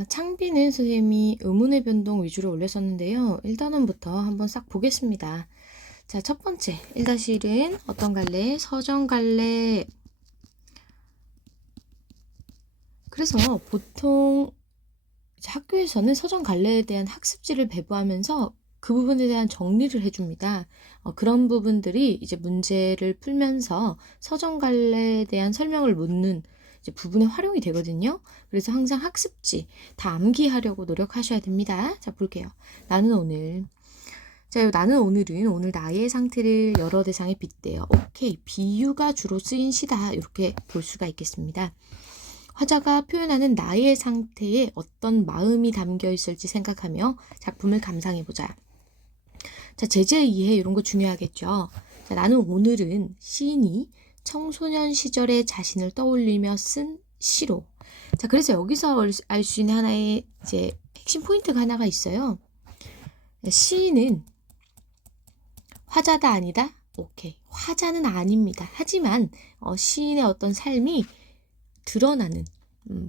자, 창비는 선생님이 의문의 변동 위주로 올렸었는데요. 1단원부터 한번 싹 보겠습니다. 자, 첫 번째 1-1은 어떤 갈래? 서정 갈래. 그래서 보통 이제 학교에서는 서정 갈래에 대한 학습지를 배부하면서 그 부분에 대한 정리를 해줍니다. 그런 부분들이 이제 문제를 풀면서 서정 갈래에 대한 설명을 묻는 이제 부분에 활용이 되거든요. 그래서 항상 학습지 다 암기하려고 노력하셔야 됩니다. 자, 볼게요. 나는 오늘. 자, 나는 오늘은 오늘 나의 상태를 여러 대상에 빗대요. 오케이. 비유가 주로 쓰인 시다. 이렇게 볼 수가 있겠습니다. 화자가 표현하는 나의 상태에 어떤 마음이 담겨 있을지 생각하며 작품을 감상해보자. 자, 제재 이해 이런 거 중요하겠죠. 자, 나는 오늘은 시인이 청소년 시절의 자신을 떠올리며 쓴 시로. 자, 그래서 여기서 알 수 있는 하나의 이제 핵심 포인트가 하나가 있어요. 시인은 화자다 아니다? 오케이. 화자는 아닙니다. 하지만 시인의 어떤 삶이 드러나는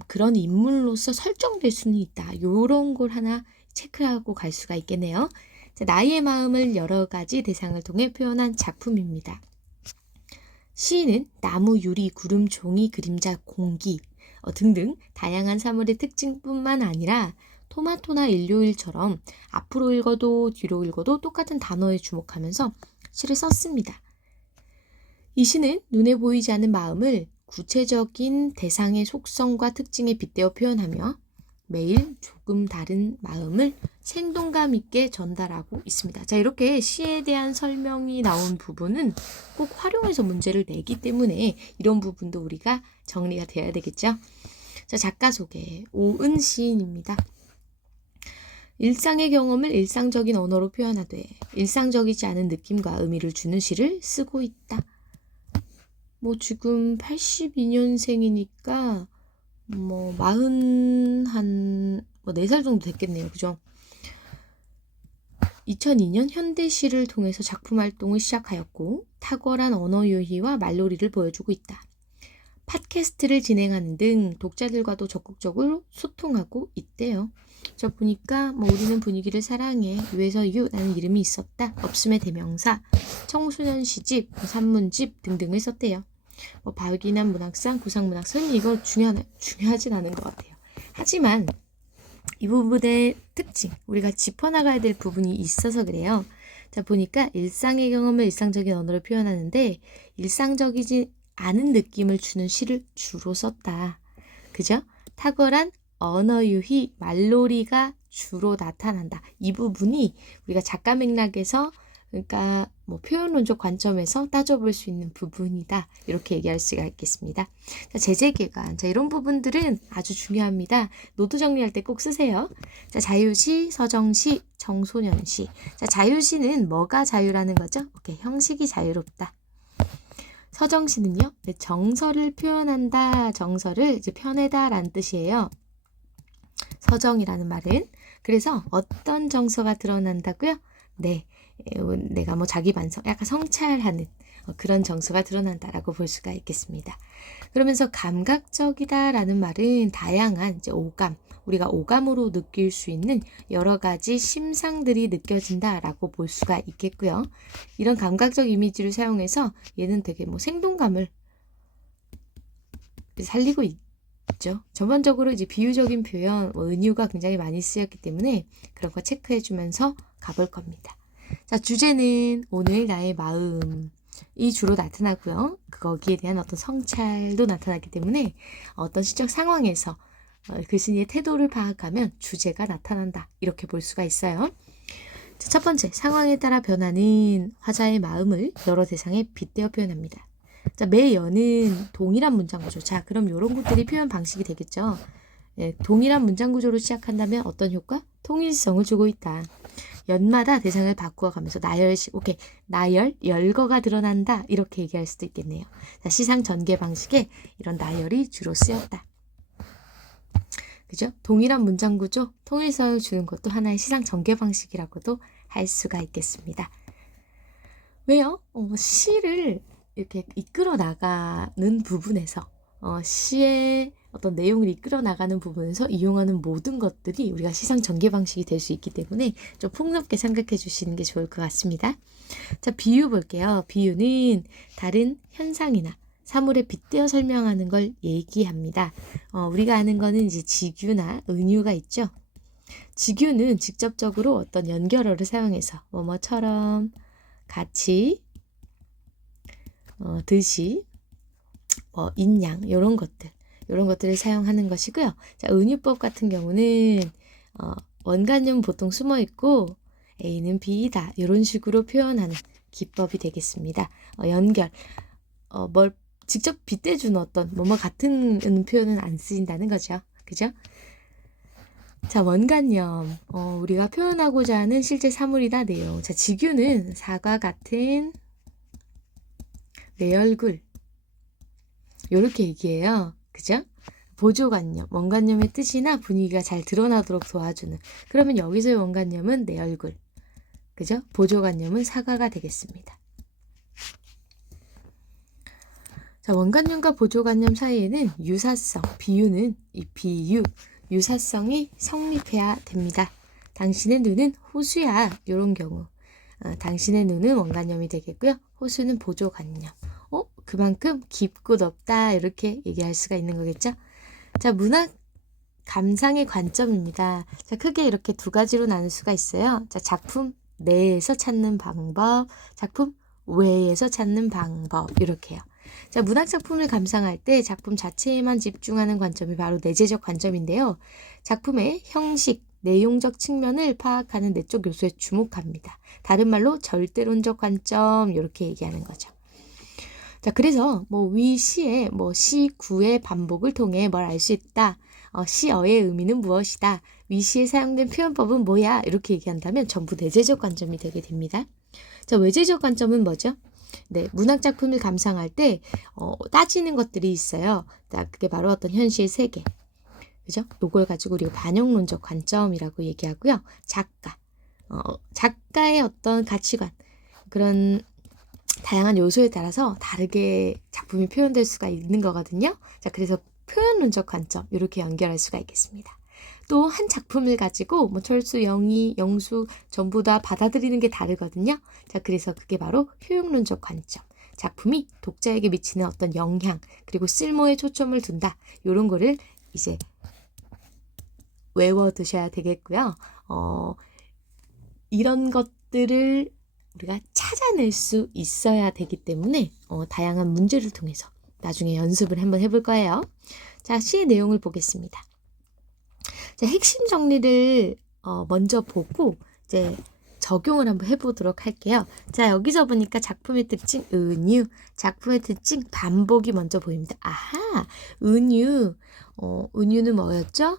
그런 인물로서 설정될 수는 있다. 요런 걸 하나 체크하고 갈 수가 있겠네요. 자, 나의 마음을 여러 가지 대상을 통해 표현한 작품입니다. 시인은 나무, 유리, 구름, 종이, 그림자, 공기 등등 다양한 사물의 특징뿐만 아니라 토마토나 일요일처럼 앞으로 읽어도 뒤로 읽어도 똑같은 단어에 주목하면서 시를 썼습니다. 이 시는 눈에 보이지 않는 마음을 구체적인 대상의 속성과 특징에 빗대어 표현하며 매일 조금 다른 마음을 생동감 있게 전달하고 있습니다. 자, 이렇게 시에 대한 설명이 나온 부분은 꼭 활용해서 문제를 내기 때문에 이런 부분도 우리가 정리가 돼야 되겠죠. 자, 작가 소개. 오은 시인입니다. 일상의 경험을 일상적인 언어로 표현하되 일상적이지 않은 느낌과 의미를 주는 시를 쓰고 있다. 뭐 지금 82년생이니까 뭐 4살 정도 됐겠네요. 그죠? 2002년 현대시를 통해서 작품 활동을 시작하였고 탁월한 언어 유희와 말놀이를 보여주고 있다. 팟캐스트를 진행하는 등 독자들과도 적극적으로 소통하고 있대요. 저 보니까 뭐 우리는 분위기를 사랑해, 유에서 유라는 이름이 있었다, 없음의 대명사, 청소년 시집, 산문집 등등을 썼대요. 뭐 박인환 문학상, 구상문학상 이거 중요하진 않은 것 같아요. 하지만 이 부분의 특징, 우리가 짚어나가야 될 부분이 있어서 그래요. 자, 보니까 일상의 경험을 일상적인 언어로 표현하는데 일상적이지 않은 느낌을 주는 시를 주로 썼다. 그죠? 탁월한 언어 유희, 말놀이가 주로 나타난다. 이 부분이 우리가 작가 맥락에서 그러니까 뭐 표현론적 관점에서 따져볼 수 있는 부분이다. 이렇게 얘기할 수가 있겠습니다. 자, 제재기관. 자, 이런 부분들은 아주 중요합니다. 노트 정리할 때 꼭 쓰세요. 자, 자유시, 서정시, 청소년시. 자, 자유시는 뭐가 자유라는 거죠? 오케이, 형식이 자유롭다. 서정시는요, 네, 정서를 표현한다. 정서를 이제 펴내다라는 뜻이에요. 서정이라는 말은. 그래서 어떤 정서가 드러난다고요? 네. 내가 뭐 자기 반성, 약간 성찰하는 그런 정서가 드러난다라고 볼 수가 있겠습니다. 그러면서 감각적이다라는 말은 다양한 이제 오감, 우리가 오감으로 느낄 수 있는 여러 가지 심상들이 느껴진다라고 볼 수가 있겠고요. 이런 감각적 이미지를 사용해서 얘는 되게 뭐 생동감을 살리고 있죠. 전반적으로 이제 비유적인 표현, 은유가 굉장히 많이 쓰였기 때문에 그런 거 체크해주면서 가볼 겁니다. 자, 주제는 오늘 나의 마음이 주로 나타나고요. 거기에 대한 어떤 성찰도 나타나기 때문에 어떤 시적 상황에서 글쓴이의 태도를 파악하면 주제가 나타난다. 이렇게 볼 수가 있어요. 자, 첫 번째, 상황에 따라 변하는 화자의 마음을 여러 대상에 빗대어 표현합니다. 자, 매연은 동일한 문장 구조. 자, 그럼 이런 것들이 표현 방식이 되겠죠. 네, 동일한 문장 구조로 시작한다면 어떤 효과? 통일성을 주고 있다. 연마다 대상을 바꾸어 가면서 나열식, 오케이, 나열, 열거가 드러난다. 이렇게 얘기할 수도 있겠네요. 자, 시상 전개 방식에 이런 나열이 주로 쓰였다. 그죠? 동일한 문장 구조, 통일성을 주는 것도 하나의 시상 전개 방식이라고도 할 수가 있겠습니다. 왜요? 시를 이렇게 이끌어 나가는 부분에서 시의 어떤 내용을 이끌어 나가는 부분에서 이용하는 모든 것들이 우리가 시상 전개 방식이 될 수 있기 때문에 좀 폭넓게 생각해 주시는 게 좋을 것 같습니다. 자, 비유 볼게요. 비유는 다른 현상이나 사물에 빗대어 설명하는 걸 얘기합니다. 우리가 아는 거는 이제 직유나 은유가 있죠. 직유는 직접적으로 어떤 연결어를 사용해서 뭐뭐처럼, 같이, 듯이, 인양 이런 것들을 사용하는 것이고요. 자, 은유법 같은 경우는 원관념 보통 숨어 있고 A는 B이다 이런 식으로 표현하는 기법이 되겠습니다. 연결, 뭘 직접 빗대주는 어떤 뭐뭐 같은 표현은 안 쓰인다는 거죠. 그죠? 자, 원관념, 우리가 표현하고자 하는 실제 사물이나 내용. 자, 직유는 사과 같은 내 얼굴 이렇게 얘기해요. 그죠? 보조관념, 원관념의 뜻이나 분위기가 잘 드러나도록 도와주는. 그러면 여기서의 원관념은 내 얼굴. 그죠? 보조관념은 사과가 되겠습니다. 자, 원관념과 보조관념 사이에는 유사성, 비유는 이 비유, 유사성이 성립해야 됩니다. 당신의 눈은 호수야. 이런 경우. 당신의 눈은 원관념이 되겠고요. 호수는 보조관념. 그만큼 깊고 넓다 이렇게 얘기할 수가 있는 거겠죠. 자, 문학 감상의 관점입니다. 자, 크게 이렇게 두 가지로 나눌 수가 있어요. 자, 작품 내에서 찾는 방법, 작품 외에서 찾는 방법 이렇게요. 자, 문학 작품을 감상할 때 작품 자체에만 집중하는 관점이 바로 내재적 관점인데요. 작품의 형식, 내용적 측면을 파악하는 내적 요소에 주목합니다. 다른 말로 절대론적 관점 이렇게 얘기하는 거죠. 자, 그래서 위 시의 시구의 반복을 통해 뭘 알 수 있다. 시어의 의미는 무엇이다. 위 시에 사용된 표현법은 뭐야. 이렇게 얘기한다면 전부 내재적 관점이 되게 됩니다. 자, 외재적 관점은 뭐죠? 네, 문학 작품을 감상할 때 따지는 것들이 있어요. 자, 그게 바로 어떤 현실 세계. 그죠? 요걸 가지고 우리가 반영론적 관점이라고 얘기하고요. 작가의 어떤 가치관, 그런 다양한 요소에 따라서 다르게 작품이 표현될 수가 있는 거거든요. 자, 그래서 표현론적 관점 이렇게 연결할 수가 있겠습니다. 또 한 작품을 가지고 철수, 영희, 영수 전부 다 받아들이는 게 다르거든요. 자, 그래서 그게 바로 효용론적 관점. 작품이 독자에게 미치는 어떤 영향 그리고 쓸모에 초점을 둔다. 이런 거를 이제 외워두셔야 되겠고요. 이런 것들을 우리가 찾아낼 수 있어야 되기 때문에 다양한 문제를 통해서 나중에 연습을 한번 해볼 거예요. 자, 시의 내용을 보겠습니다. 자, 핵심 정리를 먼저 보고 이제 적용을 한번 해보도록 할게요. 자, 여기서 보니까 작품의 특징 은유, 작품의 특징 반복이 먼저 보입니다. 아하, 은유, 은유는 뭐였죠?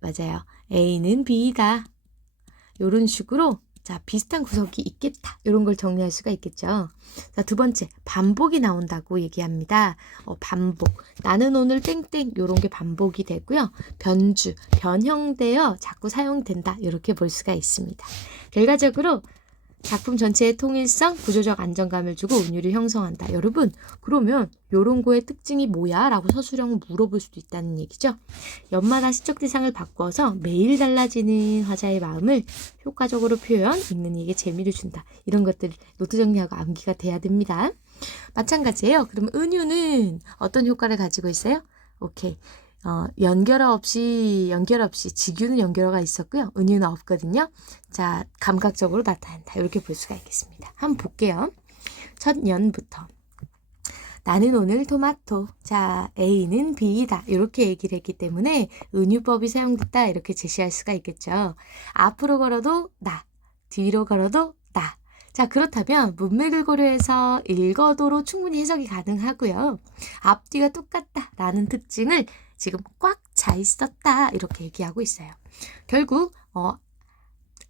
맞아요. A는 B다. 이런 식으로 자, 비슷한 구석이 있겠다. 이런 걸 정리할 수가 있겠죠. 자, 두 번째, 반복이 나온다고 얘기합니다. 반복. 나는 오늘 땡땡 이런 게 반복이 되고요. 변주, 변형되어 자꾸 사용된다. 이렇게 볼 수가 있습니다. 결과적으로 작품 전체의 통일성, 구조적 안정감을 주고 은유를 형성한다. 여러분, 그러면 요런 거의 특징이 뭐야? 라고 서술형 물어볼 수도 있다는 얘기죠. 연마다 시적 대상을 바꿔서 매일 달라지는 화자의 마음을 효과적으로 표현, 읽는 이에게 재미를 준다. 이런 것들 노트 정리하고 암기가 돼야 됩니다. 마찬가지예요. 그럼 은유는 어떤 효과를 가지고 있어요? 오케이. 연결어 없이 직유는 연결어가 있었고요. 은유는 없거든요. 자, 감각적으로 나타난다. 이렇게 볼 수가 있겠습니다. 한번 볼게요. 첫 연부터. 나는 오늘 토마토. 자, A는 B이다. 이렇게 얘기를 했기 때문에 은유법이 사용됐다. 이렇게 제시할 수가 있겠죠. 앞으로 걸어도 나, 뒤로 걸어도 나. 자, 그렇다면 문맥을 고려해서 읽어도로 충분히 해석이 가능하고요. 앞뒤가 똑같다 라는 특징을 지금 꽉 차 있었다 이렇게 얘기하고 있어요. 결국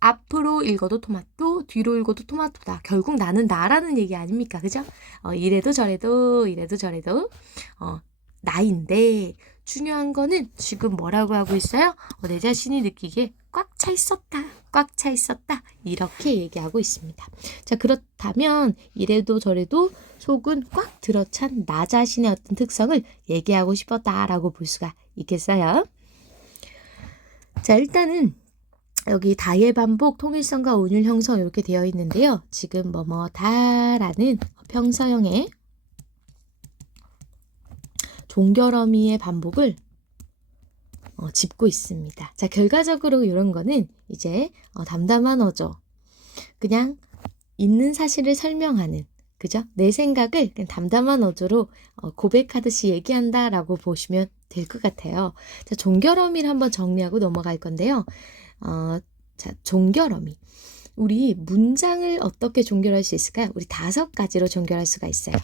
앞으로 읽어도 토마토, 뒤로 읽어도 토마토다. 결국 나는 나라는 얘기 아닙니까? 그죠? 이래도 저래도 나인데 중요한 거는 지금 뭐라고 하고 있어요? 내 자신이 느끼기에 꽉 차 있었다. 꽉 차 있었다. 이렇게 얘기하고 있습니다. 자, 그렇다면 이래도 저래도 속은 꽉 들어찬 나 자신의 어떤 특성을 얘기하고 싶었다라고 볼 수가 있겠어요. 자, 일단은 여기 다의 반복, 통일성과 온율 형성 이렇게 되어 있는데요. 지금 뭐뭐다라는 평서형의 종결어미의 반복을 짚고 있습니다. 자, 결과적으로 이런 거는 이제 담담한 어조, 그냥 있는 사실을 설명하는, 그죠? 내 생각을 그냥 담담한 어조로 고백하듯이 얘기한다라고 보시면 될 것 같아요. 자, 종결어미를 한번 정리하고 넘어갈 건데요. 자, 종결어미. 우리 문장을 어떻게 종결할 수 있을까요? 우리 5가지로 종결할 수가 있어요.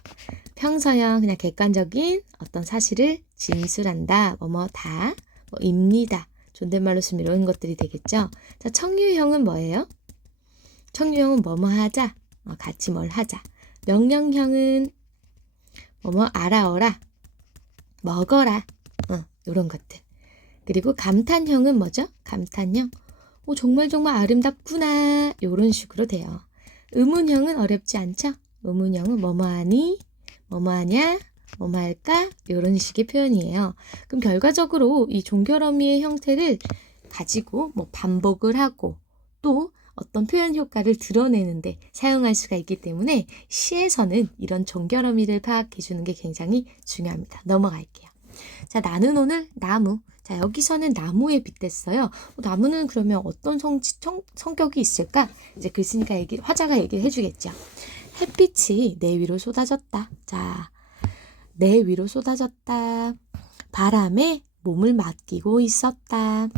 평서형, 그냥 객관적인 어떤 사실을 진술한다, 뭐뭐다, 입니다, 존댓말로 쓰면 이런 것들이 되겠죠. 자, 청유형은 뭐예요? 청유형은 뭐뭐 하자, 같이 뭘 하자. 명령형은 뭐뭐 알아어라, 먹어라, 이런 것들. 그리고 감탄형은 뭐죠? 감탄형. 정말 아름답구나, 이런 식으로 돼요. 의문형은 어렵지 않죠? 의문형은 뭐뭐하니, 뭐뭐하냐, 뭐뭐할까, 이런 식의 표현이에요. 그럼 결과적으로 이 종결어미의 형태를 가지고 반복을 하고 또 어떤 표현 효과를 드러내는데 사용할 수가 있기 때문에 시에서는 이런 종결어미를 파악해 주는 게 굉장히 중요합니다. 넘어갈게요. 자, 나는 오늘 나무. 자, 여기서는 나무에 빗댔어요. 나무는 그러면 어떤 성격이 있을까? 이제 글쓰니까 화자가 얘기를 해주겠죠. 햇빛이 내 위로 쏟아졌다. 자, 내 위로 쏟아졌다. 바람에 몸을 맡기고 있었다.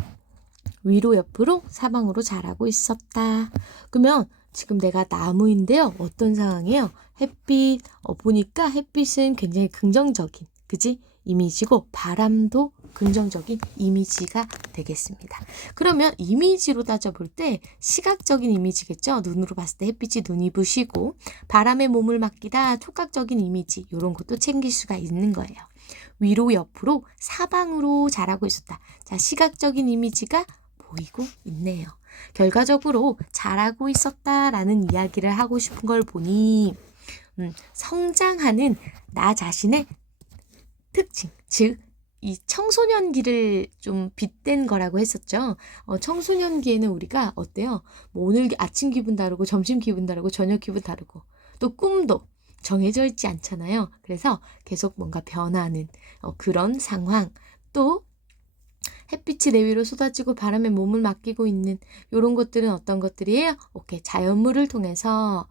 위로 옆으로 사방으로 자라고 있었다. 그러면 지금 내가 나무인데요. 어떤 상황이에요? 햇빛, 보니까 햇빛은 굉장히 긍정적인, 그지? 이미지고 바람도 긍정적인 이미지가 되겠습니다. 그러면 이미지로 따져볼 때 시각적인 이미지겠죠. 눈으로 봤을 때 햇빛이 눈이 부시고 바람에 몸을 맡기다 촉각적인 이미지, 이런 것도 챙길 수가 있는 거예요. 위로 옆으로 사방으로 자라고 있었다. 자, 시각적인 이미지가 보이고 있네요. 결과적으로 자라고 있었다라는 이야기를 하고 싶은 걸 보니 성장하는 나 자신의 특징, 즉 이 청소년기를 좀 빗댄 거라고 했었죠. 청소년기에는 우리가 어때요? 오늘 아침 기분 다르고 점심 기분 다르고 저녁 기분 다르고 또 꿈도 정해져 있지 않잖아요. 그래서 계속 뭔가 변하는 그런 상황, 또 햇빛이 내 위로 쏟아지고 바람에 몸을 맡기고 있는 이런 것들은 어떤 것들이에요? 오케이, 자연물을 통해서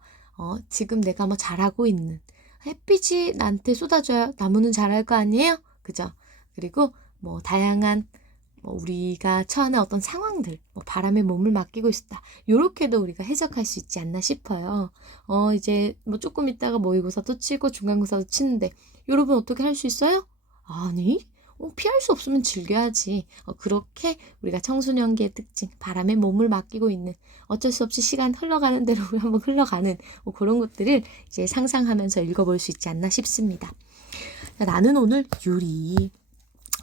지금 내가 자라고 있는, 햇빛이 나한테 쏟아져야 나무는 자랄 거 아니에요? 그죠? 그리고 다양한 우리가 처하는 어떤 상황들, 바람에 몸을 맡기고 있었다. 요렇게도 우리가 해석할 수 있지 않나 싶어요. 이제 조금 있다가 모의고사도 치고 중간고사도 치는데 여러분 어떻게 할 수 있어요? 아니, 피할 수 없으면 즐겨야지. 그렇게 우리가 청소년기의 특징, 바람에 몸을 맡기고 있는, 어쩔 수 없이 시간 흘러가는 대로 한번 흘러가는 그런 것들을 이제 상상하면서 읽어볼 수 있지 않나 싶습니다. 나는 오늘 유리.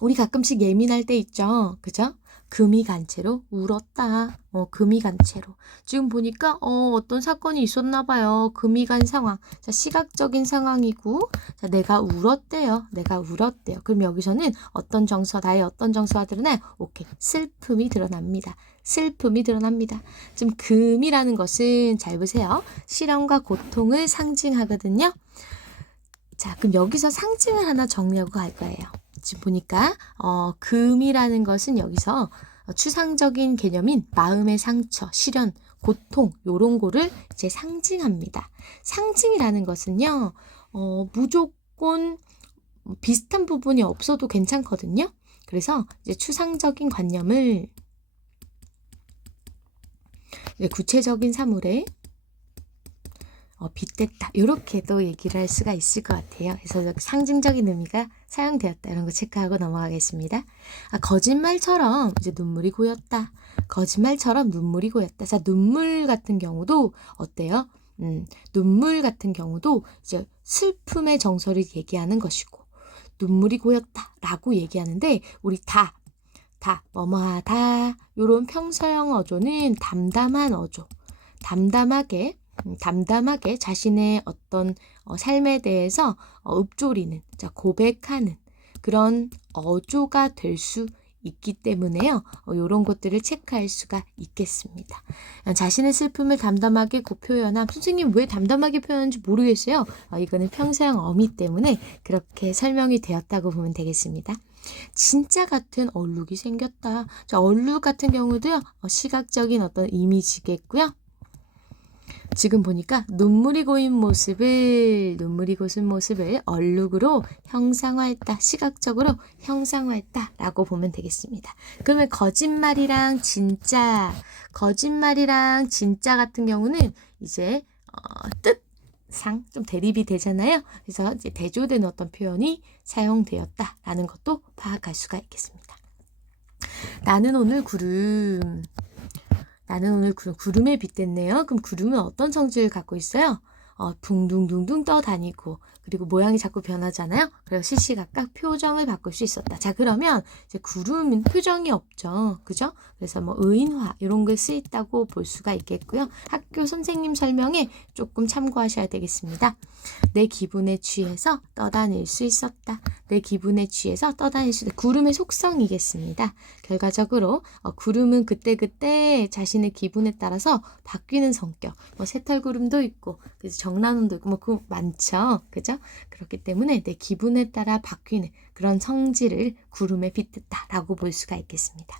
우리 가끔씩 예민할 때 있죠. 그죠? 금이 간 채로 울었다. 금이 간 채로. 지금 보니까 어떤 사건이 있었나 봐요. 금이 간 상황. 자, 시각적인 상황이고, 자, 내가 울었대요. 내가 울었대요. 그럼 여기서는 어떤 정서, 나의 어떤 정서가 드러나요? 오케이. 슬픔이 드러납니다. 슬픔이 드러납니다. 지금 금이라는 것은 잘 보세요. 실험과 고통을 상징하거든요. 자, 그럼 여기서 상징을 하나 정리하고 갈 거예요. 지금 보니까 금이라는 것은 여기서 추상적인 개념인 마음의 상처, 시련, 고통, 요런 거를 이제 상징합니다. 상징이라는 것은요, 무조건 비슷한 부분이 없어도 괜찮거든요. 그래서 이제 추상적인 관념을 이제 구체적인 사물에 빗댔다, 이렇게도 얘기를 할 수가 있을 것 같아요. 그래서 상징적인 의미가 사용되었다, 이런 거 체크하고 넘어가겠습니다. 거짓말처럼 이제 눈물이 고였다. 거짓말처럼 눈물이 고였다. 자, 눈물 같은 경우도 어때요? 눈물 같은 경우도 이제 슬픔의 정서를 얘기하는 것이고, 눈물이 고였다 라고 얘기하는데, 우리 다 다, 뭐뭐하다. 요런 평서형 어조는 담담한 어조. 담담하게 자신의 어떤 삶에 대해서 읊조리는, 자, 고백하는 그런 어조가 될 수 있기 때문에요. 이런 것들을 체크할 수가 있겠습니다. 자신의 슬픔을 담담하게 표현함. 선생님 왜 담담하게 표현하는지 모르겠어요. 이거는 평서형 어미 때문에 그렇게 설명이 되었다고 보면 되겠습니다. 진짜 같은 얼룩이 생겼다. 자, 얼룩 같은 경우도요. 시각적인 어떤 이미지겠고요. 지금 보니까 눈물이 고인 모습을 얼룩으로 형상화했다. 시각적으로 형상화했다 라고 보면 되겠습니다. 그러면 거짓말이랑 진짜 같은 경우는 이제 뜻상 좀 대립이 되잖아요. 그래서 이제 대조된 어떤 표현이 사용되었다라는 것도 파악할 수가 있겠습니다. 나는 오늘 구름에 빗댔네요. 그럼 구름은 어떤 성질을 갖고 있어요? 둥둥둥둥 떠다니고, 그리고 모양이 자꾸 변하잖아요. 그래서 시시각각 표정을 바꿀 수 있었다. 자, 그러면 이제 구름은 표정이 없죠. 그죠? 그래서 뭐 의인화 이런 게 쓰였다고 볼 수가 있겠고요. 학교 선생님 설명에 조금 참고하셔야 되겠습니다. 내 기분에 취해서 떠다닐 수 있었다. 내 기분에 취해서 떠다닐 수 있다. 구름의 속성이겠습니다. 결과적으로 구름은 그때그때 자신의 기분에 따라서 바뀌는 성격. 새털구름도 있고, 그래서 정란운도 있고, 그거 많죠. 그죠? 그렇기 때문에 내 기분에 따라 바뀌는 그런 성질을 구름에 빗댔다라고 볼 수가 있겠습니다.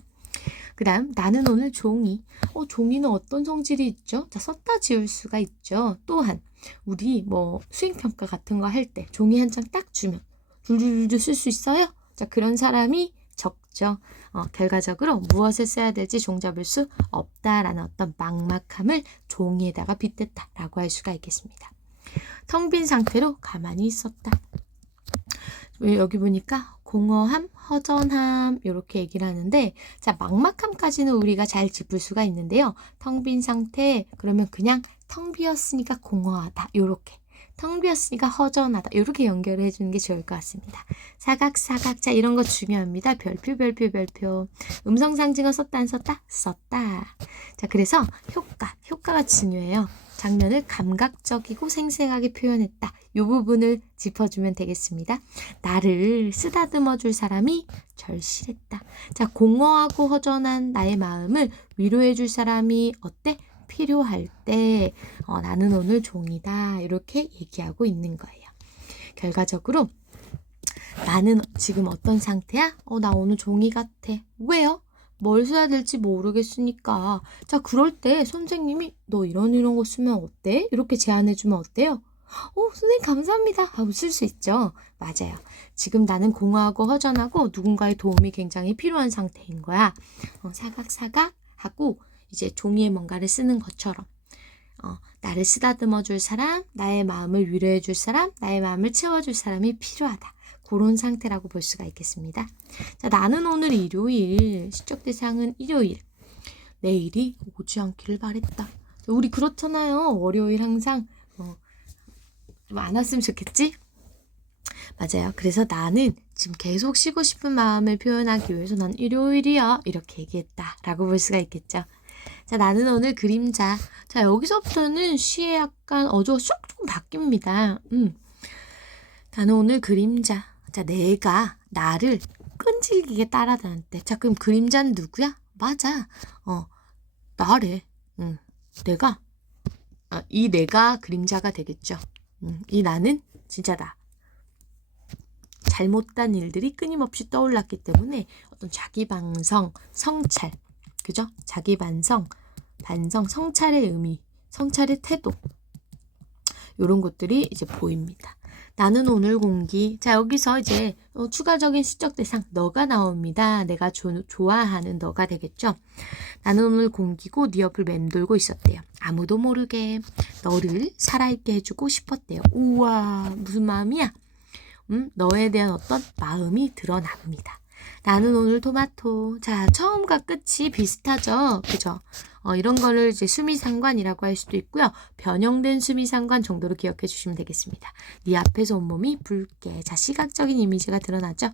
그 다음 나는 오늘 종이. 종이는 어떤 성질이 있죠? 자, 썼다 지울 수가 있죠. 또한 우리 수행평가 같은 거 할 때 종이 한 장 딱 주면 줄줄줄 쓸 수 있어요? 자, 그런 사람이 적죠. 결과적으로 무엇을 써야 될지 종잡을 수 없다라는 어떤 막막함을 종이에다가 빗댔다라고 할 수가 있겠습니다. 텅 빈 상태로 가만히 있었다. 여기 보니까 공허함, 허전함 이렇게 얘기를 하는데, 자, 막막함까지는 우리가 잘 짚을 수가 있는데요. 텅 빈 상태 그러면 그냥 텅 비었으니까 공허하다 이렇게, 텅 비었으니까 허전하다 이렇게 연결을 해주는 게 좋을 것 같습니다. 사각 자, 이런 거 중요합니다. 별표. 음성 상징어 썼다 안 썼다? 썼다. 자, 그래서 효과가 중요해요. 장면을 감각적이고 생생하게 표현했다. 이 부분을 짚어주면 되겠습니다. 나를 쓰다듬어 줄 사람이 절실했다. 자, 공허하고 허전한 나의 마음을 위로해 줄 사람이 어때? 필요할 때 나는 오늘 종이다. 이렇게 얘기하고 있는 거예요. 결과적으로 나는 지금 어떤 상태야? 나 오늘 종이 같아. 왜요? 뭘 써야 될지 모르겠으니까. 자, 그럴 때 선생님이 너 이런 거 쓰면 어때? 이렇게 제안해주면 어때요? 선생님 감사합니다 하고 쓸 수 있죠. 맞아요. 지금 나는 공허하고 허전하고 누군가의 도움이 굉장히 필요한 상태인 거야. 사각 하고 이제 종이에 뭔가를 쓰는 것처럼 나를 쓰다듬어 줄 사람, 나의 마음을 위로해 줄 사람, 나의 마음을 채워줄 사람이 필요하다. 그런 상태라고 볼 수가 있겠습니다. 자, 나는 오늘 일요일, 시적 대상은 일요일. 내일이 오지 않기를 바랬다. 우리 그렇잖아요. 월요일 항상 좀 안 왔으면 좋겠지? 맞아요. 그래서 나는 지금 계속 쉬고 싶은 마음을 표현하기 위해서 난 일요일이야 이렇게 얘기했다 라고 볼 수가 있겠죠. 자, 나는 오늘 그림자. 자, 여기서부터는 시에 약간 어조가 조금 바뀝니다. 나는 오늘 그림자. 자, 내가 나를 끈질기게 따라다녔대. 자, 그럼 그림자는 누구야? 맞아. 나래. 내가. 이 내가 그림자가 되겠죠. 이 나는 진짜 나. 잘못된 일들이 끊임없이 떠올랐기 때문에 어떤 자기 반성, 성찰. 그죠? 자기 반성, 성찰의 의미, 성찰의 태도. 이런 것들이 이제 보입니다. 나는 오늘 공기. 자, 여기서 이제 추가적인 시적 대상 너가 나옵니다. 내가 좋아하는 너가 되겠죠. 나는 오늘 공기고 네 옆을 맴돌고 있었대요. 아무도 모르게 너를 살아있게 해주고 싶었대요. 우와, 무슨 마음이야? 너에 대한 어떤 마음이 드러납니다. 나는 오늘 토마토. 자, 처음과 끝이 비슷하죠? 그죠? 이런 거를 이제 수미상관이라고 할 수도 있고요. 변형된 수미상관 정도로 기억해 주시면 되겠습니다. 네 앞에서 온몸이 붉게. 자, 시각적인 이미지가 드러나죠?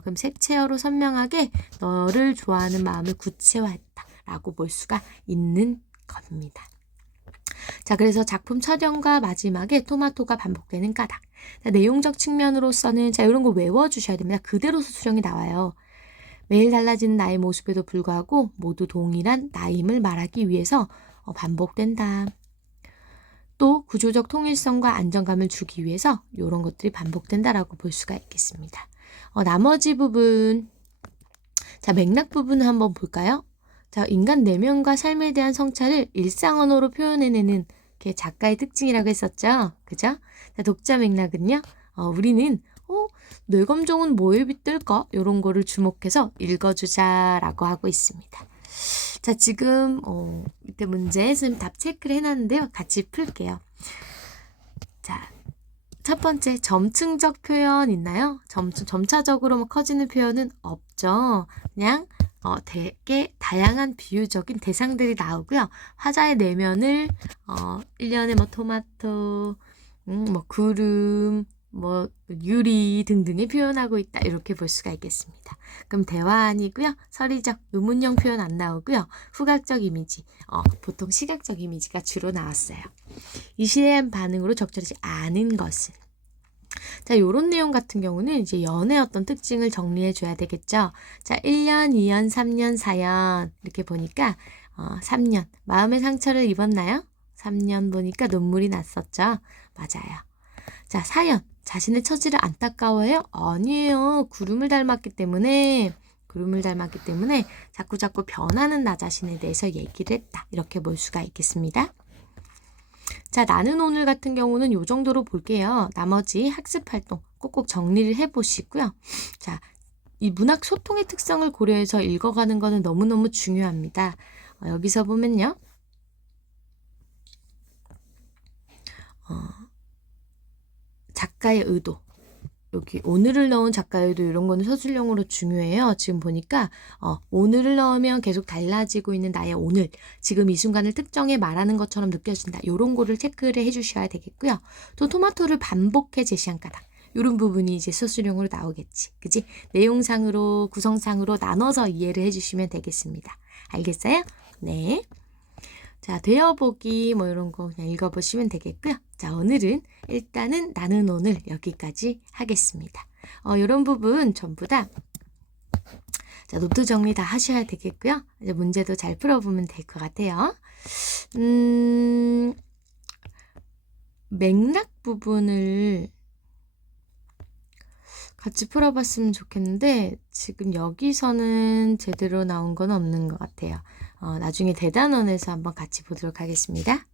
그럼 색채어로 선명하게 너를 좋아하는 마음을 구체화했다 라고 볼 수가 있는 겁니다. 자, 그래서 작품 촬영과 마지막에 토마토가 반복되는 까닭. 자, 내용적 측면으로서는 자, 이런 거 외워주셔야 됩니다. 그대로 수령이 나와요. 매일 달라지는 나의 모습에도 불구하고 모두 동일한 나임을 말하기 위해서 반복된다. 또 구조적 통일성과 안정감을 주기 위해서 이런 것들이 반복된다라고 볼 수가 있겠습니다. 나머지 부분, 자, 맥락 부분을 한번 볼까요? 자, 인간 내면과 삶에 대한 성찰을 일상 언어로 표현해내는 게 작가의 특징이라고 했었죠. 그죠? 자, 독자 맥락은요. 우리는 뇌검정은 뭐에 빗댈까? 이런 거를 주목해서 읽어주자라고 하고 있습니다. 자, 지금 이때 문제 선생님 답 체크를 해놨는데요. 같이 풀게요. 자, 첫 번째 점층적 표현 있나요? 점차적으로 커지는 표현은 없죠. 그냥 되게 다양한 비유적인 대상들이 나오고요. 화자의 내면을 1년에 뭐 토마토, 뭐 구름, 뭐 유리 등등에 표현하고 있다 이렇게 볼 수가 있겠습니다. 그럼 대화 아니고요. 서리적 의문형 표현 안 나오고요. 후각적 이미지, 보통 시각적 이미지가 주로 나왔어요. 이 시대한 반응으로 적절하지 않은 것은 자, 요런 내용 같은 경우는 이제 연의 어떤 특징을 정리해 줘야 되겠죠. 자, 1년, 2년, 3년, 4년 이렇게 보니까 3년 마음의 상처를 입었나요? 3년 보니까 눈물이 났었죠. 맞아요. 자, 4년 자신의 처지를 안타까워해요? 아니에요. 구름을 닮았기 때문에 자꾸 변하는 나 자신에 대해서 얘기를 했다. 이렇게 볼 수가 있겠습니다. 자, 나는 오늘 같은 경우는 이 정도로 볼게요. 나머지 학습 활동 꼭꼭 정리를 해보시고요. 자, 이 문학 소통의 특성을 고려해서 읽어가는 거는 너무너무 중요합니다. 여기서 보면요. 작가의 의도. 여기 오늘을 넣은 작가의 의도 이런 거는 서술형으로 중요해요. 지금 보니까 오늘을 넣으면 계속 달라지고 있는 나의 오늘, 지금 이 순간을 특정해 말하는 것처럼 느껴진다. 이런 거를 체크를 해주셔야 되겠고요. 또 토마토를 반복해 제시한 까닭. 이런 부분이 이제 서술형으로 나오겠지. 그지? 내용상으로, 구성상으로 나눠서 이해를 해주시면 되겠습니다. 알겠어요? 네. 자, 되어보기 뭐 이런 거 그냥 읽어보시면 되겠고요. 자, 오늘은 일단은 나는 오늘 여기까지 하겠습니다. 이런 부분 전부 다 자, 노트 정리 다 하셔야 되겠고요. 이제 문제도 잘 풀어보면 될 것 같아요. 맥락 부분을 같이 풀어봤으면 좋겠는데 지금 여기서는 제대로 나온 건 없는 것 같아요. 나중에 대단원에서 한번 같이 보도록 하겠습니다.